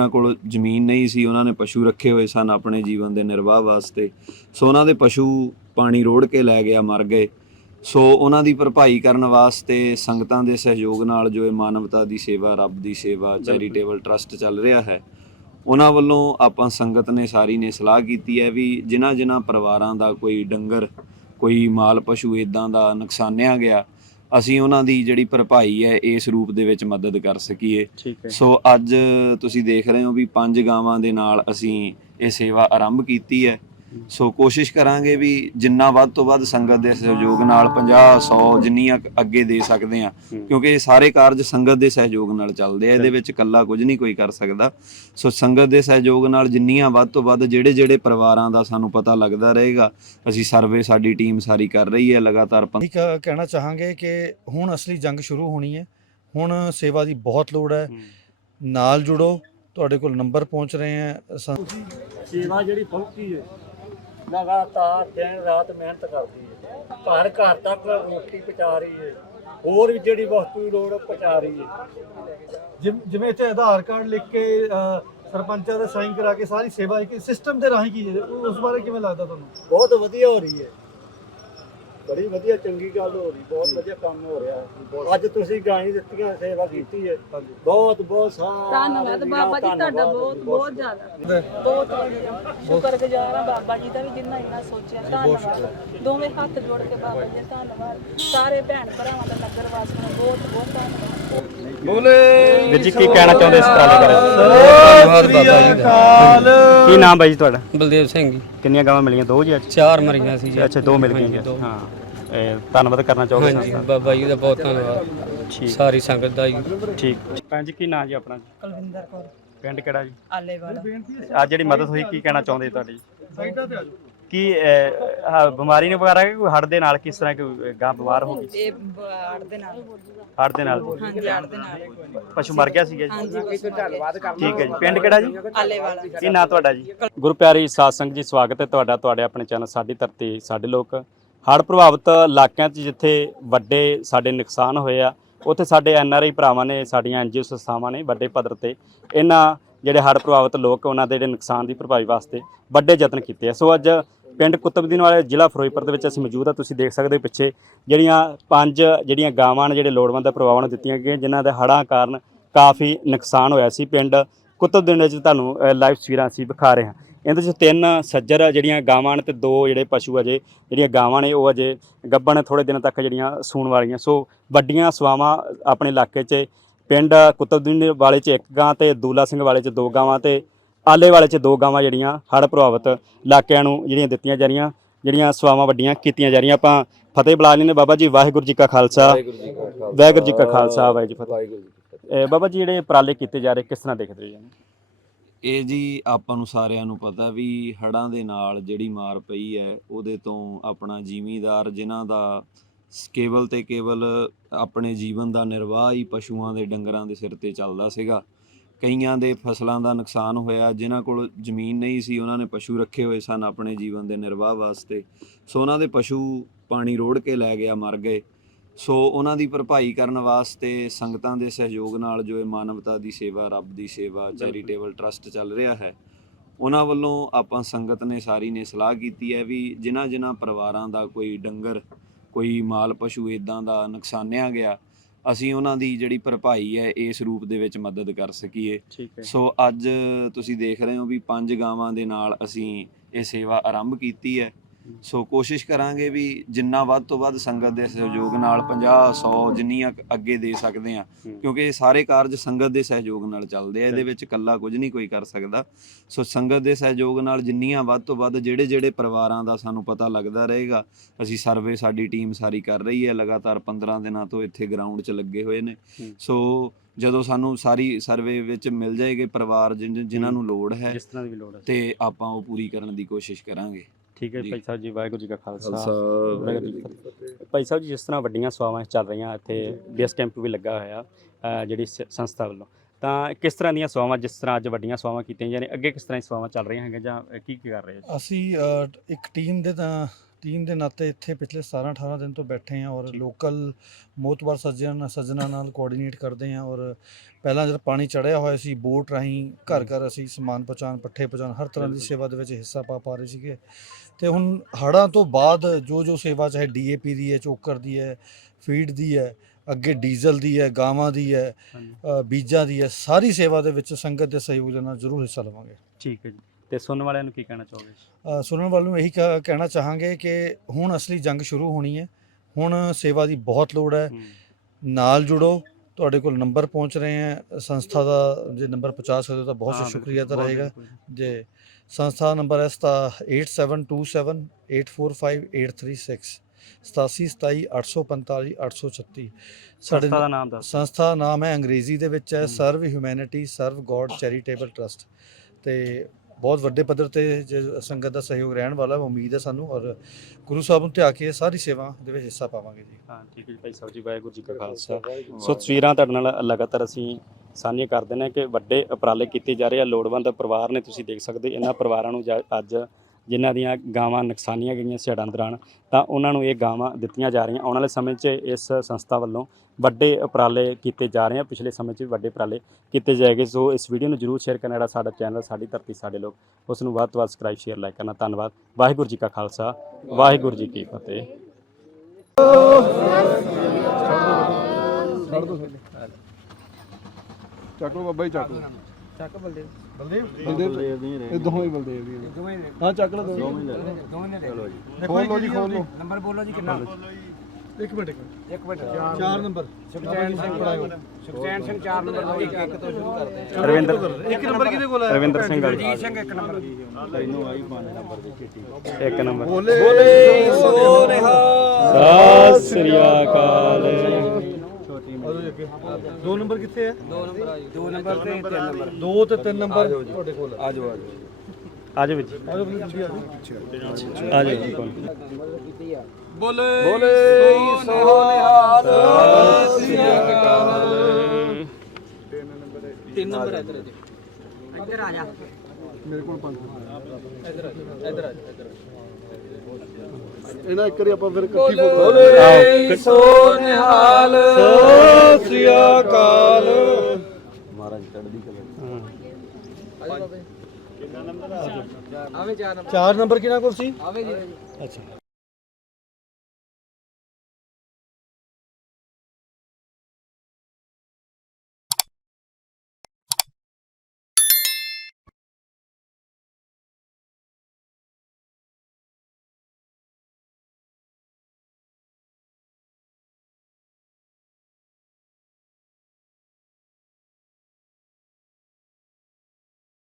ਜਿਨ੍ਹਾਂ ਕੋਲ ਜ਼ਮੀਨ ਨਹੀਂ ਸੀ ਉਹਨਾਂ ਨੇ ਪਸ਼ੂ ਰੱਖੇ ਹੋਏ ਸਨ ਆਪਣੇ ਜੀਵਨ ਦੇ ਨਿਰਵਾਹ ਵਾਸਤੇ। ਸੋ ਉਹਨਾਂ ਦੇ ਪਸ਼ੂ ਪਾਣੀ ਰੋੜ ਕੇ ਲੈ ਗਿਆ ਮਰ ਗਏ। ਸੋ ਉਹਨਾਂ ਦੀ ਭਰਪਾਈ ਕਰਨ ਵਾਸਤੇ ਸੰਗਤਾਂ ਦੇ ਸਹਿਯੋਗ ਨਾਲ ਜੋ ਇਹ ਮਾਨਵਤਾ ਦੀ ਸੇਵਾ ਰੱਬ ਦੀ ਸੇਵਾ ਚੈਰੀਟੇਬਲ ਟਰਸਟ ਚੱਲ ਰਿਹਾ ਹੈ ਉਹਨਾਂ ਵੱਲੋਂ ਆਪਾਂ ਸੰਗਤ ਨੇ ਸਾਰੀ ਨੇ ਸਲਾਹ ਕੀਤੀ ਹੈ ਵੀ ਜਿਨ੍ਹਾਂ ਜਿਨ੍ਹਾਂ ਪਰਿਵਾਰਾਂ ਦਾ ਕੋਈ ਡੰਗਰ ਕੋਈ ਮਾਲ ਪਸ਼ੂ ਇਦਾਂ ਦਾ ਨੁਕਸਾਨਿਆ ਗਿਆ ਅਸੀਂ ਉਹਨਾਂ ਦੀ ਜਿਹੜੀ ਭਰਪਾਈ ਹੈ ਇਸ ਰੂਪ ਦੇ ਵਿੱਚ ਮਦਦ ਕਰ ਸਕੀਏ। ਸੋ ਅੱਜ ਤੁਸੀਂ ਦੇਖ ਰਹੇ ਹੋ ਵੀ ਪੰਜ ਗਾਵਾਂ ਦੇ ਨਾਲ ਅਸੀਂ ਇਹ ਸੇਵਾ ਆਰੰਭ ਕੀਤੀ ਹੈ। ਸੋ ਕੋਸ਼ਿਸ਼ ਕਰਾਂਗੇ ਵੀ ਜਿੰਨਾ ਵੱਧ ਤੋਂ ਵੱਧ ਸੰਗਤ ਦੇ ਸਹਿਯੋਗ ਨਾਲ 50 100 ਜਿੰਨੀਆਂ ਅੱਗੇ ਦੇ ਸਕਦੇ ਆ। ਕਿਉਂਕਿ ਇਹ ਸਾਰੇ ਕਾਰਜ ਸੰਗਤ ਦੇ ਸਹਿਯੋਗ ਨਾਲ ਚੱਲਦੇ ਆ ਇਹਦੇ ਵਿੱਚ ਇਕੱਲਾ ਕੁਝ ਨਹੀਂ ਕੋਈ ਕਰ ਸਕਦਾ। ਸੋ ਸੰਗਤ ਦੇ ਸਹਿਯੋਗ ਨਾਲ ਜਿੰਨੀਆਂ ਵੱਧ ਤੋਂ ਵੱਧ ਜਿਹੜੇ ਜਿਹੜੇ ਪਰਿਵਾਰਾਂ ਦਾ ਸਾਨੂੰ ਪਤਾ ਲੱਗਦਾ ਰਹੇਗਾ ਅਸੀਂ ਸਰਵੇ ਸਾਡੀ ਟੀਮ ਸਾਰੀ ਕਰ ਰਹੀ ਹੈ ਲਗਾਤਾਰ ਇੱਕ ਕਹਿਣਾ ਚਾਹਾਂਗੇ ਕਿ ਹੁਣ ਅਸਲੀ ਜੰਗ ਸ਼ੁਰੂ ਹੋਣੀ ਹੈ। ਹੁਣ ਸੇਵਾ ਦੀ ਬਹੁਤ ਲੋੜ ਹੈ। ਨਾਲ ਜੁੜੋ। ਤੁਹਾਡੇ ਕੋਲ ਨੰਬਰ ਪਹੁੰਚ ਰਹੇ ਸੰ- ਸੇਵਾ ਜਿਹੜੀ ਪਹੁੰਚੀ ਹੈ ਲਗਾਤਾਰ ਦਿਨ ਰਾਤ ਮਿਹਨਤ ਕਰਦੀ ਹੈ ਘਰ ਘਰ ਤੱਕ ਰੋਟੀ ਪਹੁੰਚਾ ਰਹੀ ਹੈ ਹੋਰ ਵੀ ਜਿਹੜੀ ਵਸਤੂ ਦੀ ਲੋੜ ਪਹੁੰਚਾ ਰਹੀ ਹੈ ਜਿਵ- ਜਿਵੇਂ ਇੱਥੇ ਆਧਾਰ ਕਾਰਡ ਲਿਖ ਕੇ ਅ, ਸਰਪੰਚਾਂ ਦੇ ਸਾਈਨ ਕਰਾ ਕੇ ਸਾਰੀ ਸੇਵਾ ਇੱਕ ਸਿਸਟਮ ਦੇ ਰਾਹੀਂ ਕੀ ਉਸ ਬਾਰੇ ਕਿਵੇਂ ਲੱਗਦਾ ਤੁਹਾਨੂੰ? ਬਹੁਤ ਵਧੀਆ ਹੋ ਰਹੀ ਹੈ ਬੜੀ ਵਧੀਆ ਚੰਗੀ ਗੱਲ ਹੋ ਰਹੀ ਬਹੁਤ ਵਧੀਆ ਕੰਮ ਹੋ ਰਿਹਾ। ਹੈ। ਅੱਜ ਤੁਸੀਂ ਗਾਈ ਦਿੱਤੀਆਂ ਸੇਵਾ ਕੀਤੀ ਹੈ। ਬਹੁਤ ਬਹੁਤ ਸਾਰਾ ਧੰਨਵਾਦ ਬਾਬਾ ਜੀ ਤੁਹਾਡਾ ਬਹੁਤ ਬਹੁਤ ਜ਼ਿਆਦਾ। ਬਹੁਤ ਸ਼ੁਕਰਗੁਜ਼ਾਰ ਹਾਂ ਬਾਬਾ ਜੀ ਦਾ ਵੀ ਜਿੰਨਾ ਇੰਨਾ ਸੋਚਿਆ। ਧੰਨਵਾਦ। ਦੋਵੇਂ ਹੱਥ ਜੋੜ ਕੇ ਬਾਬਾ ਜੀ ਦਾ ਧੰਨਵਾਦ। ਸਾਰੇ ਭੈਣ ਭਰਾਵਾਂ ਦਾ ਨਗਰ ਵਾਸੀਆਂ ਦਾ ਬਹੁਤ ਬਹੁਤ ਧੰਨਵਾਦ। ਵੀਰ ਜੀ ਕੀ ਕਹਿਣਾ ਚਾਹੁੰਦੇ ਇਸ ਟਰਾਲੇ ਬਾਰੇ? ਧੰਨਵਾਦ ਬਾਬਾ ਜੀ ਦਾ। ਕੀ ਨਾਮ ਬਾਈ ਜੀ ਤੁਹਾਡਾ? ਬਲਦੇਵ ਸਿੰਘ ਜੀ। ਕਿੰਨੀਆਂ ਗਾਵਾਂ ਮਿਲੀਆਂ? ਦੋ ਜੀ ਅੱਜ? ਚਾਰ ਮਰੀਆਂ ਸੀ ਜੀ। ਅੱਛਾ ਦੋ ਮਿਲ ਹਾਂਜੀ, ਗਈਆਂ ਦੋ। ਹਾਂ। ਇਹ ਧੰਨਵਾਦ ਕਰਨਾ ਚਾਹੁੰਦੇ ਹਾਂਜੀ ਸੰਸਥਾ ਬਾਬਾ ਜੀ ਦਾ ਬਹੁਤ ਧੰਨਵਾਦ। ਠੀਕ। ਸਾਰੀ ਸੰਗਤ ਦਾ ਜੀ। ਠੀਕ। ਭੈਣ ਜੀ ਕੀ ਨਾਮ ਜੀ ਆਪਣਾ ਕੁਲਵਿੰਦਰ ਕੌਰ। ਪਿੰਡ ਕਿਹੜਾ ਜੀ? ਆਲੇ ਵਾਲਾ ਅੱਜ ਜਿਹੜੀ ਮਦਦ ਹੋਈ ਕੀ ਕਹਿਣਾ ਚਾਹੁੰਦੇ ਤੁਹਾਡੀ? ਸਾਈਡਾਂ ਤੇ ਆ ਜਾਓ। ਕੀ ਆਹ ਬਿਮਾਰੀ ਨੇ ਵਗੈਰਾ ਕਿ ਕੋਈ ਹੜ ਦੇ ਨਾਲ ਕਿਸ ਤਰ੍ਹਾਂ ਕੋਈ ਗਾਂ ਬਿਮਾਰ ਹੋ ਗਈ? ਇਹ ਬਾੜ ਦੇ ਨਾਲ। ਹੜ ਦੇ ਨਾਲ। ਹਾਂਜੀ ਆੜ ਦੇ ਨਾਲ। ਪਸ਼ੂ ਮਰ ਗਿਆ ਸੀਗਾ ਜੀ? ਹਾਂਜੀ ਠੀਕ ਹੈ ਜੀ। ਪਿੰਡ ਕਿਹੜਾ ਜੀ? ਆਲੇ ਵਾਲਾ ਕੀ ਨਾਂ ਤੁਹਾਡਾ ਜੀ? ਗੁਰੂ ਪਿਆਰੀ ਸਾਧ ਸੰਗਤ ਜੀ ਸਵਾਗਤ ਹੈ ਤੁਹਾਡਾ ਤੁਹਾਡੇ ਆਪਣੇ ਚੈਨਲ ਸਾਡੀ ਧਰਤੀ ਸਾਡੇ ਲੋਕ। ਹੜ੍ਹ ਪ੍ਰਭਾਵਿਤ ਇਲਾਕਿਆਂ 'ਚ ਜਿੱਥੇ ਵੱਡੇ ਸਾਡੇ ਨੁਕਸਾਨ ਹੋਏ ਆ ਉੱਥੇ ਸਾਡੇ ਐਨ ਆਰ ਆਈ ਭਰਾਵਾਂ ਨੇ ਸਾਡੀਆਂ ਐਨਜੀਓ ਸੰਸਥਾਵਾਂ ਨੇ ਵੱਡੇ ਪੱਧਰ ਤੇ ਇਹਨਾਂ ਜਿਹੜੇ ਹੜ੍ਹ ਪ੍ਰਭਾਵਿਤ ਲੋਕ ਉਹਨਾਂ ਦੇ ਜਿਹੜੇ ਨੁਕਸਾਨ ਦੀ ਭਰਪਾਈ ਵਾਸਤੇ ਵੱਡੇ ਯਤਨ ਕੀਤੇ ਆ। ਸੋ ਅੱਜ ਪਿੰਡ ਕੁਤਬਦੀਨ ਵਾਲੇ ਜ਼ਿਲ੍ਹਾ ਫਿਰੋਜ਼ਪੁਰ ਦੇ ਵਿੱਚ ਅਸੀਂ ਮੌਜੂਦ ਆ ਤੁਸੀਂ ਦੇਖ ਸਕਦੇ ਹੋ ਪਿੱਛੇ ਜਿਹੜੀਆਂ ਪੰਜ ਜਿਹੜੀਆਂ ਗਾਵਾਂ ਨੇ ਜਿਹੜੇ ਲੋੜਵੰਦ ਪਰਿਵਾਰਾਂ ਨੂੰ ਦਿੱਤੀਆਂ ਗਈਆਂ, ਜਿਨ੍ਹਾਂ ਦੇ ਹੜ੍ਹਾਂ ਕਾਰਨ ਕਾਫੀ ਨੁਕਸਾਨ ਹੋਇਆ ਸੀ। ਪਿੰਡ ਕੁਤਬਦੀਨ ਵਿੱਚ ਤੁਹਾਨੂੰ ਲਾਈਵ ਤਸਵੀਰਾਂ ਅਸੀਂ ਵਿਖਾ ਰਹੇ ਹਾਂ। ਇਹਦੇ ਵਿੱਚ ਤਿੰਨ ਸੱਜਰ ਜਿਹੜੀਆਂ ਗਾਵਾਂ ਨੇ ਤੇ ਦੋ ਜਿਹੜੇ ਪਸ਼ੂ ਅਜੇ ਜਿਹੜੀਆਂ ਗਾਵਾਂ ਨੇ, ਉਹ ਅਜੇ ਗੱਭਣ ਥੋੜੇ ਦਿਨਾਂ ਤੱਕ ਜਿਹੜੀਆਂ ਸੂਣ ਵਾਲੀਆਂ। ਸੋ ਵੱਡੀਆਂ ਸਵਾਵਾਂ ਆਪਣੇ ਇਲਾਕੇ 'ਚ, ਪਿੰਡ ਕੁਤਬਦੀਨ ਵਾਲੇ 'ਚ ਇੱਕ ਗਾਂ ਤੇ ਦੂਲਾ ਸਿੰਘ ਵਾਲੇ 'ਚ ਦੋ ਗਾਵਾਂ ਤੇ ਆਲੇ ਵਾਲੇ 'ਚ ਦੋ ਗਾਵਾਂ ਜਿਹੜੀਆਂ ਹੜ੍ਹ ਪ੍ਰਭਾਵਿਤ ਇਲਾਕਿਆਂ ਨੂੰ ਜਿਹੜੀਆਂ ਦਿੱਤੀਆਂ ਜਾ ਰਹੀਆਂ ਜਿਹੜੀਆਂ ਸਵਾਵਾਂ ਵੱਡੀਆਂ ਕੀਤੀਆਂ ਜਾ ਰਹੀਆਂ। ਆਪਾਂ ਫਤਿਹ ਬੁਲਾ ਲੈਂਦੇ ਬਾਬਾ ਜੀ ਵਾਹਿਗੁਰੂ ਜੀ ਕਾ ਖਾਲਸਾ। ਵਾਹਿਗੁਰੂ ਜੀ ਕਾ ਖਾਲਸਾ। ਵਾਹਿਗੁਰੂ ਜੀ ਕੀ ਫਤਿਹ। ਬਾਬਾ ਜੀ ਜਿਹੜੇ ਉਪਰਾਲੇ ਕੀਤੇ ਜਾ ਰਹੇ ਕਿਸ ਤਰ੍ਹਾਂ ਦੇਖਦੇ ਜੀ ਇਹ ਜੀ ਆਪਾਂ ਨੂੰ ਸਾਰਿਆਂ ਨੂੰ ਪਤਾ ਵੀ ਹੜਾਂ ਦੇ ਨਾਲ ਜਿਹੜੀ ਮਾਰ ਪਈ ਹੈ ਉਹਦੇ ਤੋਂ ਆਪਣਾ ਜ਼ਿਮੀਦਾਰ ਜਿਨ੍ਹਾਂ ਦਾ ਕੇਵਲ ਤੇ ਕੇਵਲ ਆਪਣੇ ਜੀਵਨ ਦਾ ਨਿਰਵਾਹ ਹੀ ਪਸ਼ੂਆਂ ਦੇ ਡੰਗਰਾਂ ਦੇ ਸਿਰ ਤੇ ਚੱਲਦਾ ਸੀਗਾ। ਕਈਆਂ ਦੇ ਫਸਲਾਂ ਦਾ ਨੁਕਸਾਨ ਹੋਇਆ ਜਿਨ੍ਹਾਂ ਕੋਲ ਜ਼ਮੀਨ ਨਹੀਂ ਸੀ ਉਹਨਾਂ ਨੇ ਪਸ਼ੂ ਰੱਖੇ ਹੋਏ ਸਨ ਆਪਣੇ ਜੀਵਨ ਦੇ ਨਿਰਵਾਹ ਵਾਸਤੇ। ਸੋ ਉਹਨਾਂ ਦੇ ਪਸ਼ੂ ਪਾਣੀ ਰੋੜ ਕੇ ਲੈ ਗਿਆ ਮਰ ਗਏ। ਸੋ ਉਹਨਾਂ ਦੀ ਭਰਪਾਈ ਕਰਨ ਵਾਸਤੇ ਸੰਗਤਾਂ ਦੇ ਸਹਿਯੋਗ ਨਾਲ ਜੋ ਇਹ ਮਾਨਵਤਾ ਦੀ ਸੇਵਾ ਰੱਬ ਦੀ ਸੇਵਾ ਚੈਰੀਟੇਬਲ ਟਰਸਟ ਚੱਲ ਰਿਹਾ ਹੈ ਉਹਨਾਂ ਵੱਲੋਂ ਆਪਾਂ ਸੰਗਤ ਨੇ ਸਾਰੀ ਨੇ ਸਲਾਹ ਕੀਤੀ ਹੈ ਵੀ ਜਿਨ੍ਹਾਂ ਜਿਨ੍ਹਾਂ ਪਰਿਵਾਰਾਂ ਦਾ ਕੋਈ ਡੰਗਰ ਕੋਈ ਮਾਲ ਪਸ਼ੂ ਇਦਾਂ ਦਾ ਨੁਕਸਾਨਿਆ ਗਿਆ ਅਸੀਂ ਉਹਨਾਂ ਦੀ ਜਿਹੜੀ ਭਰਪਾਈ ਹੈ ਇਸ ਰੂਪ ਦੇ ਵਿੱਚ ਮਦਦ ਕਰ ਸਕੀਏ। ਸੋ ਅੱਜ ਤੁਸੀਂ ਦੇਖ ਰਹੇ ਹੋ ਵੀ ਪੰਜ ਗਾਵਾਂ ਦੇ ਨਾਲ ਅਸੀਂ ਇਹ ਸੇਵਾ ਆਰੰਭ ਕੀਤੀ ਹੈ। ਸੋ ਕੋਸ਼ਿਸ਼ ਕਰਾਂਗੇ ਵੀ ਜਿੰਨਾ ਵੱਧ ਤੋਂ ਵੱਧ ਸੰਗਤ ਦੇ ਸਹਿਯੋਗ ਨਾਲ 50 100 ਜਿੰਨੀਆਂ ਅੱਗੇ ਦੇ ਸਕਦੇ ਆ। ਕਿਉਂਕਿ ਇਹ ਸਾਰੇ ਕਾਰਜ ਸੰਗਤ ਦੇ ਸਹਿਯੋਗ ਨਾਲ ਚੱਲਦੇ ਆ ਇਹਦੇ ਵਿੱਚ ਇਕੱਲਾ ਕੁਝ ਨਹੀਂ ਕੋਈ ਕਰ ਸਕਦਾ। ਸੋ ਸੰਗਤ ਦੇ ਸਹਿਯੋਗ ਨਾਲ ਜਿੰਨੀਆਂ ਵੱਧ ਤੋਂ ਵੱਧ ਜਿਹੜੇ ਜਿਹੜੇ ਪਰਿਵਾਰਾਂ ਦਾ ਸਾਨੂੰ ਪਤਾ ਲੱਗਦਾ ਰਹੇਗਾ ਅਸੀਂ ਸਰਵੇ ਸਾਡੀ ਟੀਮ ਸਾਰੀ ਕਰ ਰਹੀ ਹੈ ਲਗਾਤਾਰ 15 ਦਿਨਾਂ ਤੋਂ ਇੱਥੇ ਗਰਾਊਂਡ 'ਚ ਲੱਗੇ ਹੋਏ ਨੇ। ਸੋ ਜਦੋਂ ਸਾਨੂੰ ਸਾਰੀ ਸਰਵੇ ਵਿੱਚ ਮਿਲ ਜਾਏਗੇ ਪਰਿਵਾਰ ਜਿਨ- ਜਿਨ੍ਹਾਂ ਨੂੰ ਲੋੜ ਹੈ ਜਿਸ ਤਰ੍ਹਾਂ ਦੀ ਵੀ ਲੋੜ ਹੈ। ਤੇ ਆਪਾਂ ਉਹ ਪੂਰੀ ਕਰਨ ਦੀ ਕੋਸ਼ਿਸ਼ ਕਰਾਂਗੇ। ਠੀਕ ਹੈ ਜੀ। ਭਾਈ ਸਾਹਿਬ ਜੀ ਵਾਹਿਗੁਰੂ ਜੀ ਕਾ ਖਾਲਸਾ। ਵਾਹਿਗੁਰੂ ਜੀ ਕੀ ਫਤਿਹ। ਭਾਈ ਸਾਹਿਬ ਜੀ ਜਿਸ ਤਰ੍ਹਾਂ ਵੱਡੀਆਂ ਸੇਵਾਵਾਂ ਚੱਲ ਰਹੀਆਂ ਇੱਥੇ ਬੇਸ ਕੈਂਪ ਵੀ ਲੱਗਾ ਹੋਇਆ ਜਿਹੜੀ ਸ- ਸੰਸਥਾ ਵੱਲੋਂ। ਤਾਂ ਕਿਸ ਤਰ੍ਹਾਂ ਦੀਆਂ ਸੇਵਾਵਾਂ ਜਿਸ ਤਰ੍ਹਾਂ ਅੱਜ ਵੱਡੀਆਂ ਸੇਵਾਵਾਂ ਕੀਤੀਆਂ ਨੇ ਅੱਗੇ ਕਿਸ ਤਰ੍ਹਾਂ ਦੀ ਸੇਵਾਵਾਂ ਚੱਲ ਰਹੀਆਂ ਹੈਗੀਆਂ ਜਾਂ ਕੀ ਕੀ ਕਰ ਰਹੇ ਹੋ? ਅਸੀਂ ਇੱਕ ਟੀਮ ਦੇ ਤਾਂ ਟੀਮ ਦੇ ਨਾਤੇ ਇੱਥੇ ਪਿਛਲੇ 17 18 ਦਿਨ ਤੋਂ ਬੈਠੇ ਹਾਂ ਔਰ ਲੋਕਲ ਮੋਤਬਰ ਸੱਜਣ ਸੱਜਣਾ ਨਾਲ ਕੋਆਰਡੀਨੇਟ ਕਰਦੇ ਹਾਂ ਔਰ ਪਹਿਲਾਂ ਜਦ ਪਾਣੀ ਚੜਿਆ ਹੋਇਆ ਸੀ ਬੋਟ ਰਾਹੀਂ ਘਰ ਘਰ ਅਸੀਂ ਸਮਾਨ ਪਹੁੰਚਾਉਣ ਪੱਠੇ ਪਹੁੰਚਾਉਣ ਹਰ ਤਰ੍ਹਾਂ ਦੀ ਸੇਵਾ ਦੇ ਵਿੱਚ ਹਿੱਸਾ ਪਾ ਪਾ ਰਹੇ ਸੀਗੇ। ਤੇ ਹੁਣ ਹੜ੍ਹਾਂ ਤੋਂ ਬਾਅਦ ਜੋ ਜੋ ਸੇਵਾ ਚਾਹੇ ਡੀਏਪੀ ਦੀ ਹੈ ਚੋਕਰ ਦੀ ਹੈ ਫੀਡ ਦੀ ਹੈ ਅੱਗੇ ਡੀਜ਼ਲ ਦੀ ਹੈ ਗਾਵਾਂ ਦੀ ਹੈ ਬੀਜਾਂ ਦੀ ਹੈ ਸਾਰੀ ਸੇਵਾ ਦੇ ਵਿੱਚ ਸੰਗਤ ਦੇ ਸਹਿਯੋਗ ਨਾਲ ਜ਼ਰੂਰ ਹਿੱਸਾ ਲਵਾਂਗੇ। ਠੀਕ ਹੈ ਜੀ। ਤੇ ਸੁਣਨ ਵਾਲਿਆਂ ਨੂੰ ਕੀ ਕਹਿਣਾ ਚਾਹੋਗੇ? ਅ, ਸੁਣਨ ਵਾਲ ਨੂੰ ਇਹੀ ਕਹਿ- ਕਹਿਣਾ ਚਾਹਾਂਗੇ ਕਿ ਹੁਣ ਅਸਲੀ ਜੰਗ ਸ਼ੁਰੂ ਹੋਣੀ ਹੈ। ਹੁਣ ਸੇਵਾ ਦੀ ਬਹੁਤ ਲੋੜ ਹੈ। ਨਾਲ ਜੁੜੋ। ਤੁਹਾਡੇ ਕੋਲ ਨੰਬਰ ਪਹੁੰਚ ਰਹੇ ਹੈ। ਸੰਸਥਾ ਦਾ ਜੇ ਨੰਬਰ ਪਹੁੰਚਾ ਸਕਦੇ ਹੋ ਤਾਂ ਬਹੁਤ ਹਾਂ, ਬਹੁਤ ਸ਼ੁਕਰੀਆ ਤਾਂ ਬਹੁਤ ਰਹੇਗਾ। ਬਿਲਕੁਲ। ਜੇ ਸੰਸਥਾ ਨੰਬਰ ਹੈ ਸਤਾ 8727845836 87 27 845 836 ਸਾਡੇ ਸੰਸਥਾ ਦਾ ਨਾਮ ਦੱਸ ਸੰਸਥਾ ਨਾਮ ਹੈ ਅੰਗਰੇਜ਼ੀ ਦੇ ਵਿੱਚ ਹੈ। ਹਮ। Serve humanity serve god charitable trust. ਤੇ ਬਹੁਤ ਵੱਡੇ ਪੱਧਰ ਤੇ ਜੇ ਸੰਗਤ ਦਾ ਸਹਿਯੋਗ ਰਹਿਣ ਵਾਲਾ ਹੈ, ਉਮੀਦ ਹੈ ਸਾਨੂੰ ਔਰ ਗੁਰੂ ਸਾਹਿਬ ਨੂੰ ਧਿਆ ਕੇ ਸਾਰੀ ਸੇਵਾ ਦੇ ਵਿੱਚ ਹਿੱਸਾ ਪਾਵਾਂਗੇ ਜੀ। ਹਾਂ ਠੀਕ ਹੈ ਜੀ ਭਾਈ ਸਾਹਿਬ ਜੀ ਵਾਹਿਗੁਰੂ ਜੀ ਕਾ ਖਾਲਸਾ। ਸੋ ਤਸਵੀਰਾਂ ਤੁਹਾਡੇ ਨਾਲ ਲਗਾਤਾਰ ਅਸੀਂ ਸਾਂਝੀਆਂ ਕਰਦੇ ਨੇ ਕਿ ਵੱਡੇ ਉਪਰਾਲੇ ਕੀਤੇ ਜਾ ਰਹੇ ਆ ਲੋੜਵੰਦ ਪਰਿਵਾਰ ਨੇ ਤੁਸੀਂ ਦੇਖ ਸਕਦੇ ਇਹਨਾਂ ਪਰਿਵਾਰਾਂ ਨੂੰ ਜਾ- ਅੱਜ ਜਿਨ੍ਹਾਂ ਦੀਆਂ ਗਾਵਾਂ ਨੁਕਸਾਨੀਆਂ ਗਈਆਂ ਸਿਹੜਾਂ ਦੌਰਾਨ, ਤਾਂ ਉਹਨਾਂ ਨੂੰ ਇਹ ਗਾਵਾਂ ਦਿੱਤੀਆਂ ਜਾ ਰਹੀਆਂ। ਆਉਣ ਵਾਲੇ ਸਮੇਂ 'ਚ ਇਸ ਸੰਸਥਾ ਵੱਲੋਂ ਵੱਡੇ ਉਪਰਾਲੇ ਕੀਤੇ ਜਾ ਰਹੇ ਆ। ਪਿਛਲੇ ਸਮੇਂ 'ਚ ਵੀ ਵੱਡੇ ਉਪਰਾਲੇ ਕੀਤੇ ਜਾਏਗੇ। ਸੋ ਇਸ ਵੀਡੀਓ ਨੂੰ ਜਰੂਰ ਸ਼ੇਅਰ ਕਰਨਾ ਜਿਹੜਾ ਸਾਡਾ ਚੈਨਲ ਸਾਡੀ ਧਰਤੀ, ਸਾਡੇ ਲੋਕ। ਉਸ ਨੂੰ ਵੱਧ ਤੋਂ ਵੱਧ ਸਬਸਕ੍ਰਾਈਬ ਸ਼ੇਅਰ ਲਾਈਕ ਕਰਨਾ। ਧੰਨਵਾਦ। ਵਾਹਿਗੁਰੂ ਜੀ ਕਾ ਖਾਲਸਾ। ਵਾਹਿਗੁਰੂ ਜੀ ਕੀ ਫਤਿਹ। ਚੱਕੋ ਬਾਬਾ ਜੀ, ਚੱਕ ਲਓ। ਚੱਕ ਬਲਦੇਵ। ਬਲਦੇਵ? ਇਹ ਦੋਵੇਂ ਹੀ। ਬਲਦੇਵ ਦੀਆਂ ਹਾਂ ਚੱਕ ਲਓ ਦੋਵੇਂ ਖੋਲ ਲਓ। ਜੀ। ਖੋਲ ਲਓ ਨੰਬਰ ਬੋਲੋ ਜੀ ਕਿੰਨਾ? ਇੱਕ ਮਿੰਟ ਇੱਕ ਮਿੰਟ। ਚਾਰ ਨੰਬਰ। ਸੁਖਚੈਨ ਸਿੰਘ ਸੁਖਚੈਨ ਸਿੰਘ 4 ਨੰਬਰ ਲਓ ਇੱਕ ਇੱਕ ਤੋਂ ਸ਼ੁਰੂ ਕਰਦੇ ਰਵਿੰਦਰ ਇੱਕ ਨੰਬਰ ਕਿਹਦੇ ਕੋਲ ਹੈ? ਰਵਿੰਦਰ ਸਿੰਘ ਗੱਲ ਜੀ ਸਿੰਘ ਇੱਕ ਨੰਬਰ। ਇੱਕ ਨੰਬਰ। ਬੋਲੇ ਸਤਿ ਸ੍ਰੀ ਅਕਾਲ। ਆਜੋ ਜੀ ਅੱਗੇ। ਦੋ ਨੰਬਰ ਕਿੱਥੇ ਹੈ ਦੋ ਨੰਬਰ ਤੇ ਤਿੰਨ ਨੰਬਰ ਦੋ ਤੇ ਤਿੰਨ ਨੰਬਰ ਤੁਹਾਡੇ ਕੋਲ ਹੈ ਆਜੋ ਆਜੋ ਆਜੋ। ਵਿੱਚ ਆਜੋ ਬਲੀ ਜਲਦੀ ਆਜੋ ਆਜੋ ਜੀ। ਕੋਲ ਬੋਲੇ ਇੱਧਰ ਆ ਜਾ। ਮੇਰੇ ਕੋਲ ਪੰਜ ਇਧਰ ਇਧਰ ਇਹਨਾਂ ਇੱਕ ਵਾਰੀ ਆਪਾਂ ਫਿਰ ਇਕੱਠੀ ਬੋਲੇ। ਸੋ ਨਿਹਾਲ ਸਤਿ ਸ੍ਰੀ ਅਕਾਲ। ਮਹਾਰਾਜ ਚੜ੍ਹਦੀ ਕਲਾ ਚਾਰ ਨੰਬਰ ਕਿਹਨਾਂ ਕੋਲ ਸੀ? ਆਵੇ ਜੀ। ਅੱਛਾ।